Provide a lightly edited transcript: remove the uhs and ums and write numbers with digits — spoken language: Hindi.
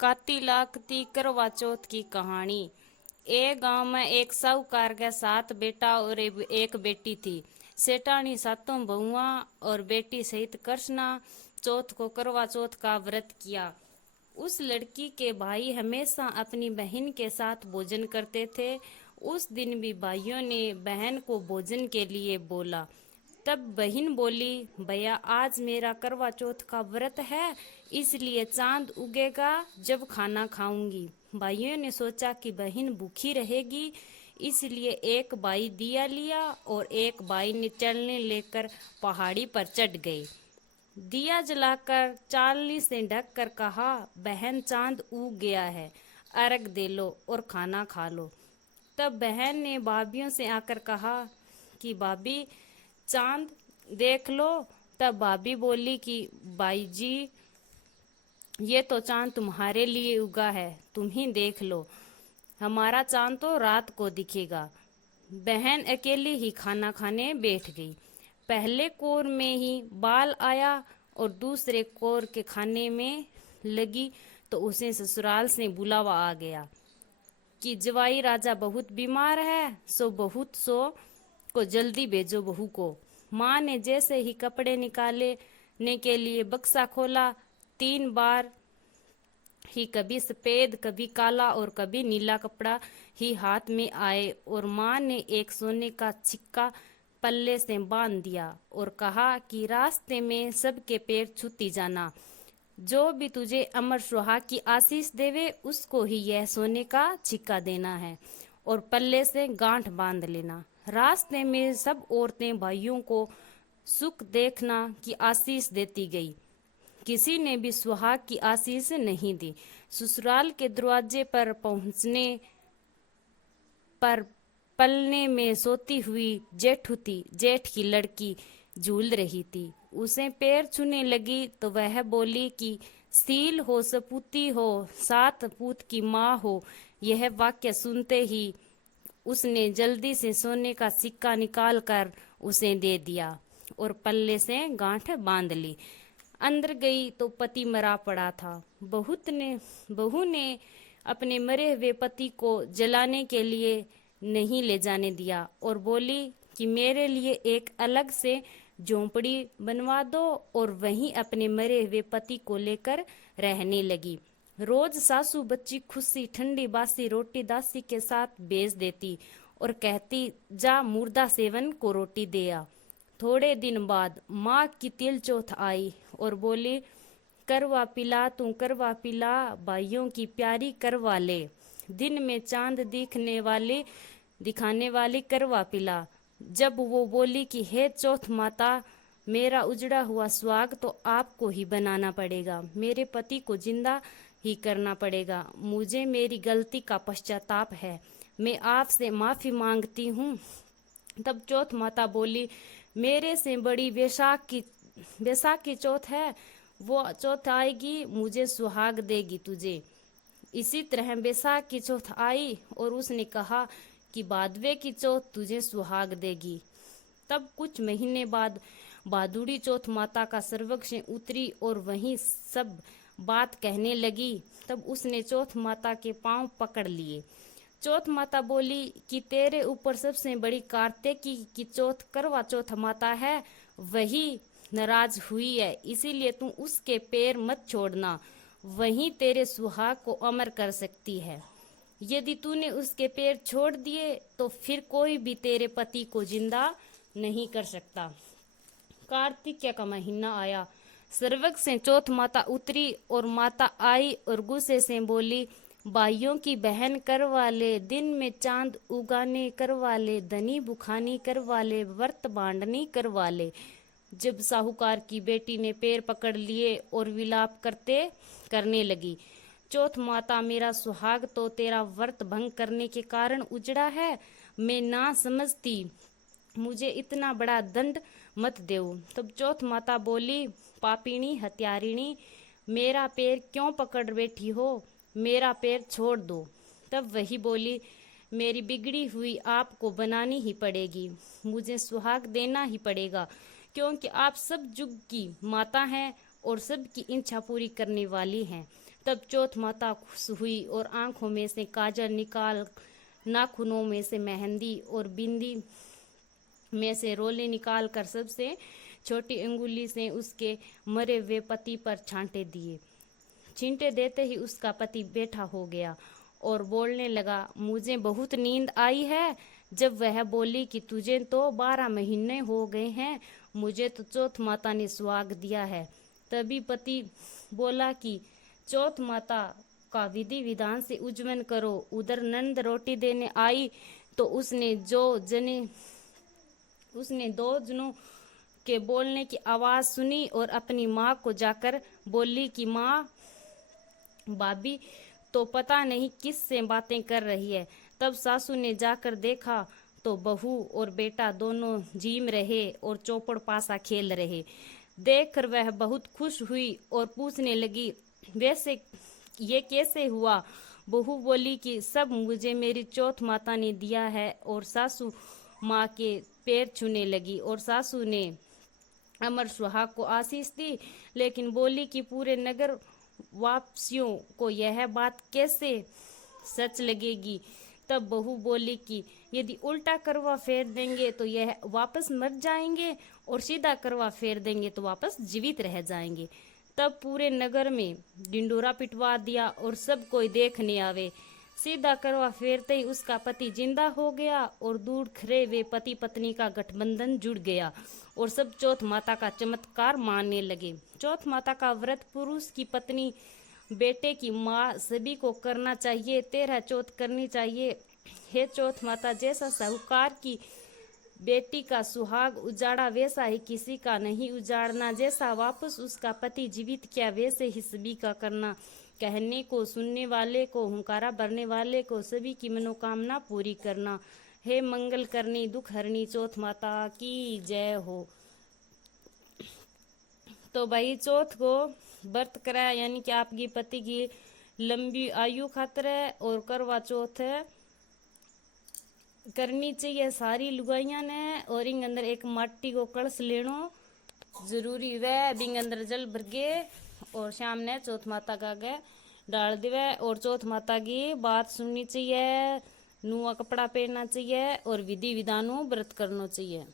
काती लाकती करवा चौथ की कहानी। एक गांव में एक साहूकार के साथ बेटा और एक बेटी थी। सेठानी सातों बहुआ और बेटी सहित कृष्णा चौथ को करवा चौथ का व्रत किया। उस लड़की के भाई हमेशा अपनी बहन के साथ भोजन करते थे। उस दिन भी भाइयों ने बहन को भोजन के लिए बोला। तब बहन बोली, भैया आज मेरा करवा चौथ का व्रत है, इसलिए चांद उगेगा जब खाना खाऊंगी। भाइयों ने सोचा कि बहन भूखी रहेगी, इसलिए एक भाई दिया लिया और एक भाई ने चलने लेकर पहाड़ी पर चढ़ गए। दिया जलाकर चालनी से ढक कर कहा, बहन चांद उग गया है, अर्घ दे लो और खाना खा लो। तब बहन ने भाभियों से आकर कहा कि भाभी चांद देख लो। तब भाभी बोली कि भाई जी ये तो चांद तुम्हारे लिए उगा है, तुम ही देख लो, हमारा चांद तो रात को दिखेगा। बहन अकेली ही खाना खाने बैठ गई। पहले कोर में ही बाल आया और दूसरे कोर के खाने में लगी तो उसे ससुराल से बुलावा आ गया कि जवाई राजा बहुत बीमार है, सो बहुत सो को जल्दी भेजो बहू को। माँ ने जैसे ही कपड़े निकालने के लिए बक्सा खोला, 3 बार ही कभी सफेद कभी काला और कभी नीला कपड़ा ही हाथ में आए और माँ ने एक सोने का सिक्का पल्ले से बांध दिया और कहा कि रास्ते में सबके पैर छूती जाना, जो भी तुझे अमर सुहाग की आशीष देवे उसको ही यह सोने का सिक्का देना है और पल्ले से गांठ बांध लेना। रास्ते में सब औरतें भाइयों को सुख देखना की आशीष देती गई, किसी ने भी सुहाग की आशीष नहीं दी। ससुराल के दरवाजे पर पहुंचने पर पलने में सोती हुई जेठ की लड़की झूल रही थी। उसे पैर छूने लगी तो वह बोली कि सील हो सपूती हो, 7 पूत की माँ हो। यह वाक्य सुनते ही उसने जल्दी से सोने का सिक्का निकाल कर उसे दे दिया और पल्ले से गांठ बांध ली। अंदर गई तो पति मरा पड़ा था। बहू ने अपने मरे हुए पति को जलाने के लिए नहीं ले जाने दिया और बोली कि मेरे लिए एक अलग से झोंपड़ी बनवा दो और वहीं अपने मरे हुए पति को लेकर रहने लगी। रोज सासू बच्ची खुशी ठंडी बासी रोटी दासी के साथ भेज देती और कहती, जा मुर्दा सेवन को रोटी दे आ। थोड़े दिन बाद माँ की तिल चौथ आई और बोली, करवा पिला तू करवा पिला, भाइयों की प्यारी करवा ले, दिन में चांद दिखाने वाली करवा पिला। जब वो बोली कि हे चौथ माता, मेरा उजड़ा हुआ सुहाग तो आपको ही बनाना पड़ेगा, मेरे पति को जिंदा ही करना पड़ेगा, मुझे मेरी गलती का पश्चाताप है, मैं आपसे माफी मांगती हूँ। तब चौथ माता बोली, मेरे से बड़ी बैसाख की चौथ है, वो चौथ आएगी मुझे सुहाग देगी तुझे। इसी तरह बैसाख की चौथ आई और उसने कहा कि भादवे की चौथ तुझे सुहाग देगी। तब कुछ महीने बाद भादुड़ी चौथ माता का सर्वग से उतरी और वहीं सब बात कहने लगी। तब उसने चौथ माता के पांव पकड़ लिए। चौथ माता बोली कि तेरे ऊपर सबसे बड़ी कार्तिकी की चौथ करवा चौथ माता है, वही नाराज हुई है, इसीलिए तू उसके पैर मत छोड़ना, वही तेरे सुहाग को अमर कर सकती है। यदि तूने उसके पैर छोड़ दिए तो फिर कोई भी तेरे पति को जिंदा नहीं कर सकता। कार्तिक का महीना आया, सर्वग से चौथ माता उतरी और माता आई और गुस्से से बोली, भाइयों की बहन करवा ले, दिन में चांद उगाने करवा ले, धनी बुखानी करवा ले, व्रत बांधनी करवा ले। जब साहूकार की बेटी ने पैर पकड़ लिए और विलाप करने लगी, चौथ माता, मेरा सुहाग तो तेरा व्रत भंग करने के कारण उजड़ा है, मैं ना समझती, मुझे इतना बड़ा दंड मत देओ। तब चौथ माता बोली, पापिणी हत्यारिणी, मेरा पैर क्यों पकड़ बैठी हो, मेरा पैर छोड़ दो। तब वही बोली, मेरी बिगड़ी हुई आपको बनानी ही पड़ेगी, मुझे सुहाग देना ही पड़ेगा, क्योंकि आप सब जुग की माता हैं और सबकी इच्छा पूरी करने वाली हैं। तब चौथ माता खुश हुई और आंखों में से काजल निकाल, नाखूनों में से मेहंदी और बिंदी में से रोले निकाल कर सबसे छोटी अंगुली से उसके मरे हुए पति पर छांटे दिए। छींटे देते ही उसका पति बैठा हो गया और बोलने लगा, मुझे बहुत नींद आई है। जब वह बोली कि तुझे तो 12 महीने हो गए हैं, मुझे तो चौथ माता ने सुहाग दिया है। तभी पति बोला कि चौथ माता का विधि विधान से उज्जवल करो। उधर नंद रोटी देने आई तो उसने 2 जनों के बोलने की आवाज सुनी और अपनी माँ को जाकर बोली कि माँ, भाभी तो पता नहीं किस से बातें कर रही है। तब सासू ने जाकर देखा तो बहू और बेटा दोनों झीम रहे और चौपड़ पासा खेल रहे। देखकर वह बहुत खुश हुई और पूछने लगी, वैसे ये कैसे हुआ? बहू बोली कि सब मुझे मेरी चौथ माता ने दिया है। और सासू माँ के पैर छूने लगी और सासू ने अमर सुहाग को आशीष दी, लेकिन बोली कि पूरे नगर वासियों को यह बात कैसे सच लगेगी। तब बहू बोली कि यदि उल्टा करवा फेर देंगे तो यह वापस मर जाएंगे और सीधा करवा फेर देंगे तो वापस जीवित रह जाएंगे। तब पूरे नगर में ढिंडोरा पिटवा दिया और सब कोई देखने आवे। सीधा करवा फेरते ही उसका पति जिंदा हो गया और दूर खड़े वे पति पत्नी का गठबंधन जुड़ गया और सब चौथ माता का चमत्कार मानने लगे। चौथ माता का व्रत पुरुष की पत्नी, बेटे की माँ सभी को करना चाहिए। 13 चौथ करनी चाहिए। हे चौथ माता, जैसा साहूकार की बेटी का सुहाग उजाड़ा वैसा ही किसी का नहीं उजाड़ना। जैसा वापस उसका पति जीवित किया वैसे ही सभी का करना। कहने को, सुनने वाले को, हुंकारा भरने वाले को सभी की मनोकामना पूरी करना। हे मंगल करनी, दुख हरनी चौथ माता की जय हो। तो भाई चौथ को व्रत कराया यानी कि आपकी पति की लंबी आयु खातिर है। और करवा चौथ करनी चाहिए सारी लुगाइया ने। और इंग अंदर एक माटी को कलश लेनो जरूरी वह, बिंग अंदर जल भर गे और शाम ने चौथ माता का आगे डाल देवे। और चौथ माता की बात सुननी चाहिए, नुआ कपड़ा पहनना चाहिए और विधि विधानों व्रत करना चाहिए।